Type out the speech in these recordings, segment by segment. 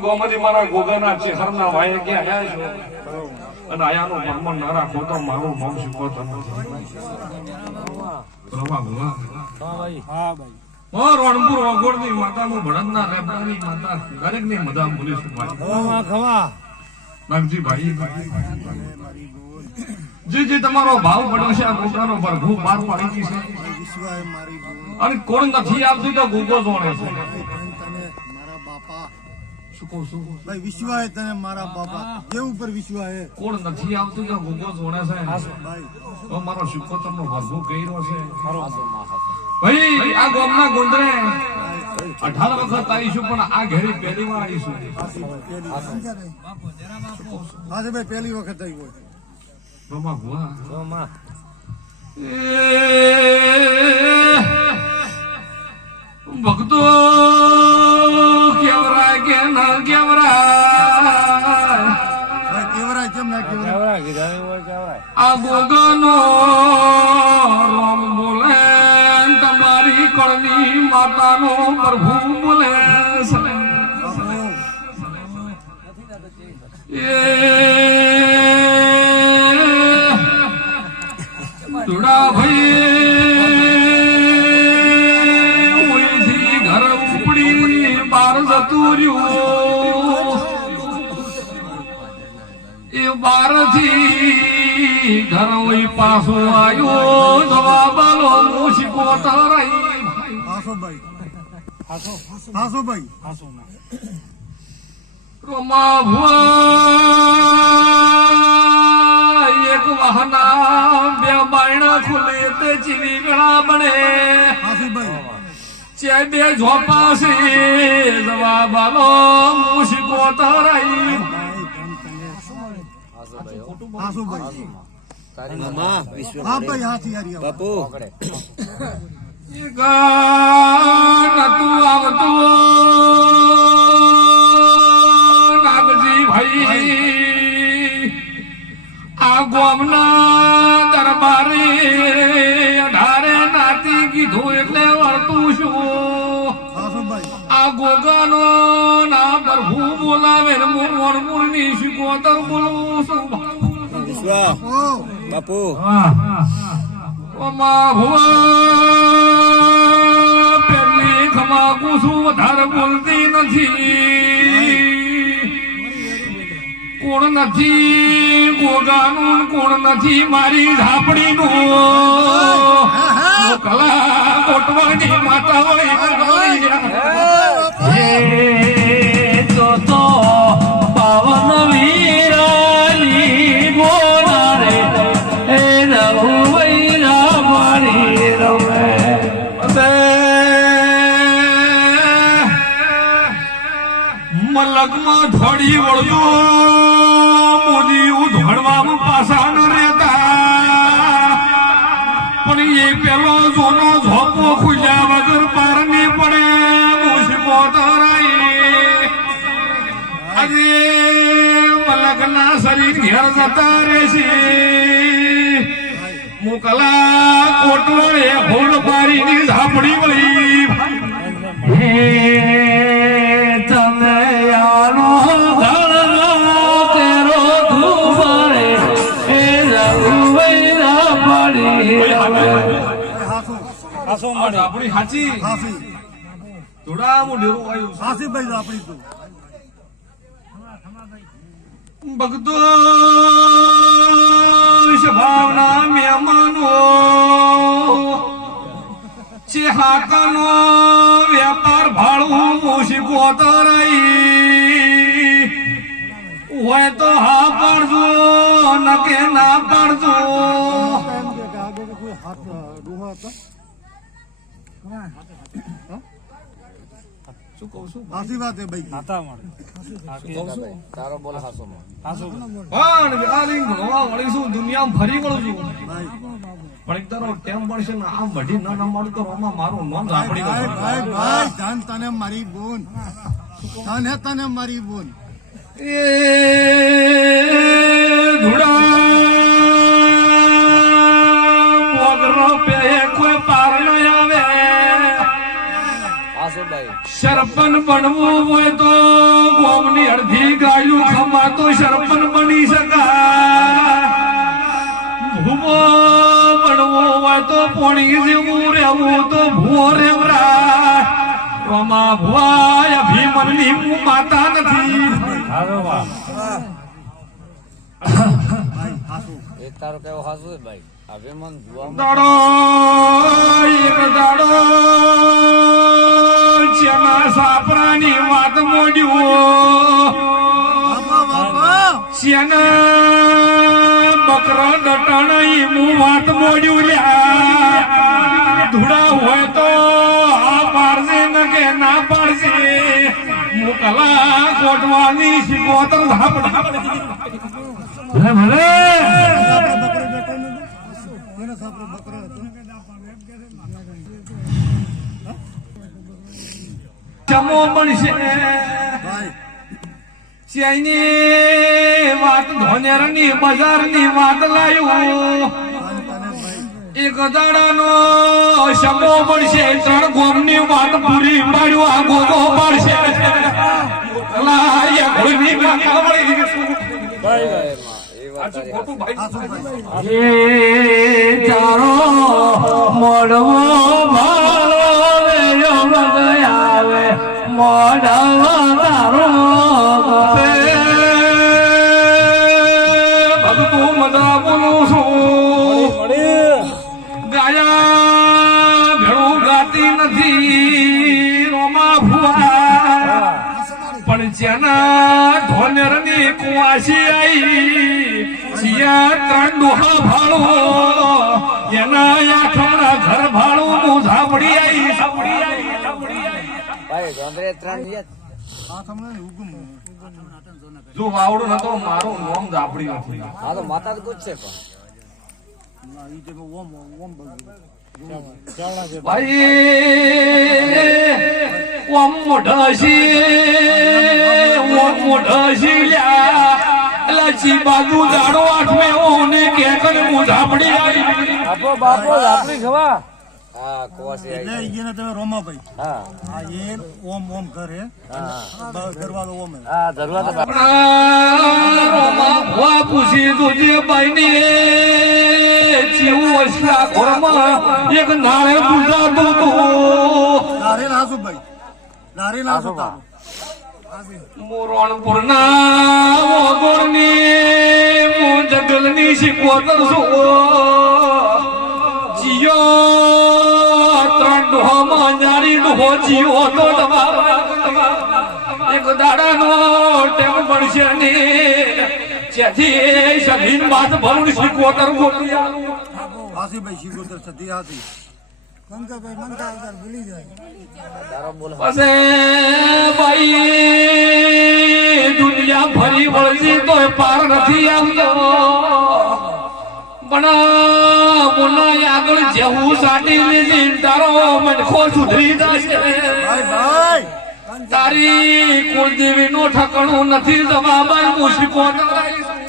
ગોમતી મારા ગોગાના ચેહરના વાય કે આયા છો અને આયાનો મનમાં ન રાખો તો મારું નામ શીખો તમે પ્રભા ભગવાન હા ભાઈ ઓ રણપુર ઓગોડની માતાનું ભણતના રેબડાની માતા દરેકની મદામ બોલીશું ભાઈ ખવા નાગજી ભાઈ જે તમારો ભાવ પડ્યો છે આ ગોગાનો પ્રભુ પાર પાડી છે અને કોણ નથી આપતું તો ગોગો જોણે છે મારા બાપા શું કહું છું ભાઈ વિશ્વાય તને મારા બાપા જે ઉપર વિશ્વાય કોણ નથી આવતું તો ગોગો જોણે છે ભાઈ તો મારો શુકોતરનો પ્રભુ કહી રહ્યો છે ભાઈ આ ગામના ગુંદરે 18 વખત આવીશું પણ આ ઘરે પહેલી વાર આવીશું આજે ભાઈ પહેલી વખત આવી હોય રમા ભુવા ભક્તો કેવરાય કે ના કેવરાય કેવરાય કેમ ના કેવરાય આ ગોગાનો રોમ બોલે તમારી કળની માતાનો પ્રભુ બોલે ધુડા ભાઈ ઘર ઉપડી બાર જતું રહ્યું એ બાર થી ઘર પાછો આવ્યો જવાબ લો મૂછકો તરાઈ હાસો ભાઈ રમા ભુવા એક વાહના બે બાયણા ખુલે તે ચીવીગણા બને ચે બે ઝોપા છે જવાબ આલો મૂછકો તરાઈ હાસો ભાઈ હા ભાઈ હાથી યાર બાપુ નતું આવતું નાગજી ભાઈ આ ગોમના દરબારે 18 નાતી કીધું એટલે વર્તું શું આ ગોગાનો ના પ્રભુ બોલાવે મોરમુર ની શીખોતર બોલવું શું બાપુ ઓમા ભુવા પેલી ખમાકું છું વધારે બોલતી નથી કોણ નથી ગોગાનું કોણ નથી મારી ઝાપડીનું કલા કોટવાની માતા હોય તો પાવન વીરાની બોલા રે હે રઘુવૈરા મારી રમે મલકમાં ધોડી વળજો મોદી ઉધડવામાં પાછા ન રહેતા પણ એ પેલો જોનો ઝોપો ખુલ્યા વગર પાર ને પડે મૂછકો તરાઈ આજે મલકના શરીર ઘેર જતા રહેશે મોકલા કોટલો એ હોલ પારીની ઝાપડી વળી હે તમે આનો તેરો ધુમારે હે રઘુવૈરા પડી હાસો મારી આપણી હાચી થોડા મો ડેરો આવ્યો હાસી ભાઈ આપણી તો ભક્તો ભાવના મહેમાનો ચેહાકનો વેપાર ભાડું મૂછકો તરાઈ હોય તો હા પાડજો નકે ના પાડજો શું કહું છું હાસી વાત ભાઈ તારો બોલ હાસો પણ આલી ભણવા વળીશું દુનિયામાં ફરી વળું છું પણ એક તારો ટેમ પડશે ને આમ વઢી ન મળે તો આમાં મારું નામ ઝાપડી ભાઈ ધન તને મારી બોન તને મારી બોન એ ધુડા મોગરો પે કોઈ પાર ન આવે સરપંચ બનવું હોય તો ગોમની અડધી ગાયું ખમાતો સરપંચ બની શકાય. ભૂવો બનવો હોય તો પોણી જેવું રહેવું તો ભૂવો રેવરાય. રોમા ભુવા અભિમનની હું માતા નથી. તારો કેવો હાસુ ભાઈ અભિમન દાડો એક દાડો જેમાં સાપરાની વાત મોડ્યું શેના બકરો દટણ હું વાત મોડ્યું લ્યા. ધૂળા હોય તો આ પાડશે ન કે ના પાડશે. મુકલા કોટવાની શિકોતર ભલે ભલે ચમો બનશે શેની વાત ધોનેરની બજારની વાત લાયું. એક દાડાનો શમો બનશે 3 ગોમની વાત પૂરી પાડ્યું. આ ગોગો પાડશે મોડવો ભાલો આવે મોડવો તારો ભગતું મદા બોલું છું. ગાયા ભેળું ગાતી નથી રોમા ભુવા પણ જેના ધોનેરની કુવાસી આવી સિયા 3 ડોહા ભાળો એના આઠમણા ઘર ભાળો હું ઝાપડી આવી ભાઈ ગોંદરે 3 જો વાવડો નતો મારું નામ ઝાપડી નથી. હા તો માતા જ ગુજ છે પણ ભાઈ ઓમ મોઢસી લ્યા લચી બાજુ દાડો આઠમે ઓને કે કરે હું ઝાપડી આવી. બાપો બાપો આપણી ખવા હા કોસી એટલે એને તમે રોમાભાઈ હા આ એ ઓમ ઓમ કરે દરવાજો ઓમ હા દરવાજો રોમા ભુવા પૂછી તુજે બાઈની જીવું હસલા ઘરમાં એક નાળે પૂજાતું તું. નારેલ હાસુભાઈ નારેલ હાસુભાઈ મોરણપુરના ઓગોરની હું જગલની શિકોતર છું. જીયો 3 ડોહામાં ન્યારી ડોહો જીવો તો એક દાડાનો ટેમ બનશે ને જેથી સધીન વાત ભરું શિકોતર ગોતી હાસીભાઈ શિકોતર સધી હાથી તારો બોલ પછી ભાઈ દુનિયા ફરી વળજી તો પાર નથી આવતો. પણ મુના આગળ જેવું સાટી લીધી તારો મનખો સુધરી જશે. ભાઈ તારી કુળદેવી નો ઠકણું નથી જવાબ મુશીકો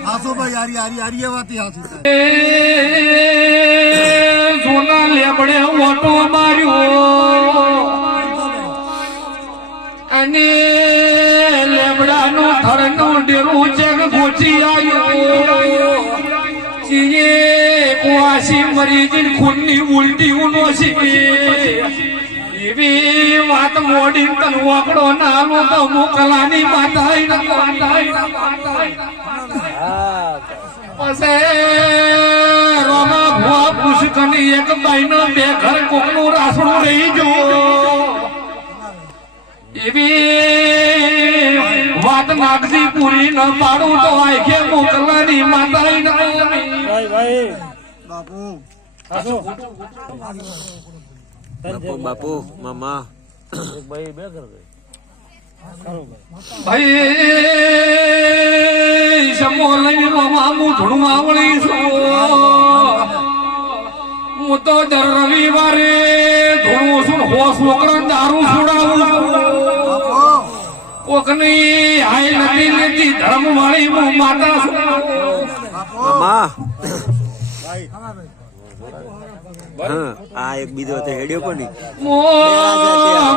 હાસુભાઈ આરી આરી આરી એ વાતી હાસી સોના લેબડે ઓટો માર્યો અને લેબડાનું થરનું ડેરું ચેક ગોચી આવ્યો. ચીએ કુવાસી મરી જઈને ખૂનની ઉલટી ઉનોસી એવી વાત મોડી તન વાકડો નાનો તો મોકલાની માતાઈ ન પછી રોમા ભુવા પુષ્કની એક બાઈનો 2 ઘર કોકનું રાસડું રહી ગયો. એવી વાત નાગજી પૂરી ન પાડું તો આખે મોકલાની માતાઈ ન બાપુ બાપુ બાપુ મામા એક ભાઈ 2 કર દે ભાઈ સમો લઈને રોમા હું ધૂણું આવડી છું. હું તો દર રવિવારે ધૂણું છું હો છોકરા દારૂ છોડાવું છું. કોકની હાઈ નથી લેતી ધર્મ વાળી હું માતા છું. મામા હા આ એક બીજો હતો હેડ્યો કોની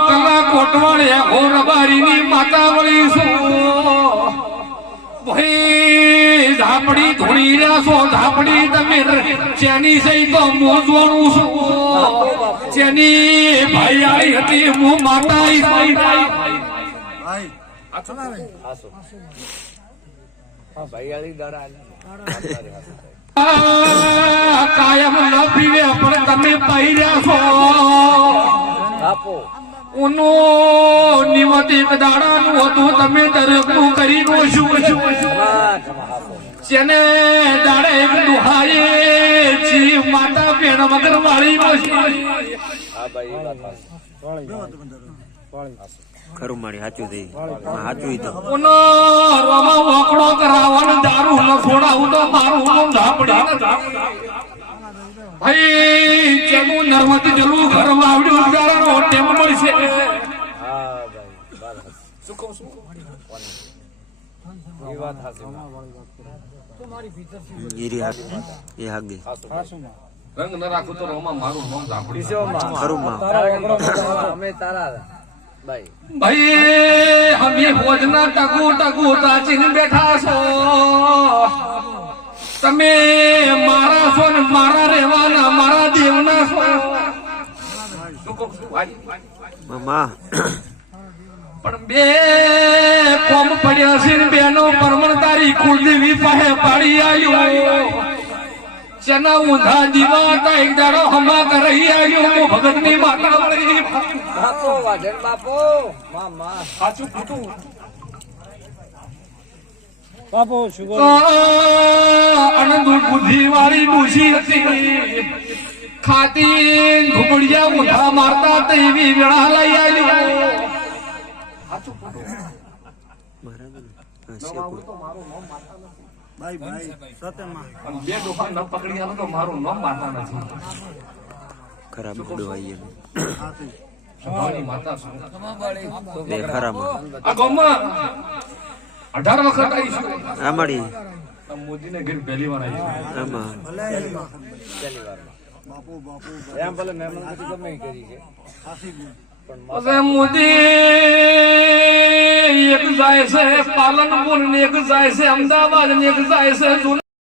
કલા કોટવાળે ઘોર બારીની માતા વળી શું ભાઈ ધાપડી ધોળી રહ્યા છો ધાપડી તમે ચેની સહી તો મોજવાનું છું ચેની ભાઈ આવી હતી હું માતા કાયમ ન પીવે પણ તમે પાઈ રહ્યા છો ઉનો નિવતિક દાડાનું હતું તમે દરેકનું કરી નો શું જેને દાડે એક દુહાએ જી માતા પેણ વગર વાળી નો ખરું મારી સાચું થઈ સાચું તો ઉનો રોમા વકડો કરાવવાનું દારૂ ન છોડાવું તો મારું નામ ધાપડી ભાઈ જેનું નર્મદી જલું ઘર વાવડ્યું ઉદાહરણ ટેમ મળશે રંગ ન રાખું તો રોમા મારું નામ ધાપડી ખરું માં ભાઈ અમે ભોજના ટકુ ટકુ તાચીને બેઠા છો તમે મારા છો ને મારા રહેવાના મારા દેવના છો મામા પણ બે કોમ પડ્યા છે ને બેનો પરમણ તારી કુલદેવી પાસે પાડી આવ્યો ચના ઊંધા દીવા હતા એક દાડો હમા કરી આવ્યો હું ભગત ની માતા વળી બાપો વાઢેર બાપો મામા સાચું ખોટું બાપો શુગર અનંત બુદ્ધિ વાળી ડૂસી હતી ખાતી ઘુમડિયા ઊંધા મારતા તેવી વેળા લઈ આવ્યો ભાઈ ભાઈ સતમાં બે ડોફા ન પકડી આલો તો મારું નામ માતા નથી ખરાબ ડોવાઈએ સભાની માતા છું બે ખરાબ આ ગામમાં 18 વખત આવીશું આ મળી મોદીને ઘેર પહેલી વાર આવીશું આમાં બાપુ બાપુ એમ ભલે મહેમાન પછી ગમે ઈ કરી છે અરે મોદી એક જાય છે પાલનપુર ને એક જાય છે અમદાવાદ ને એક જાય છે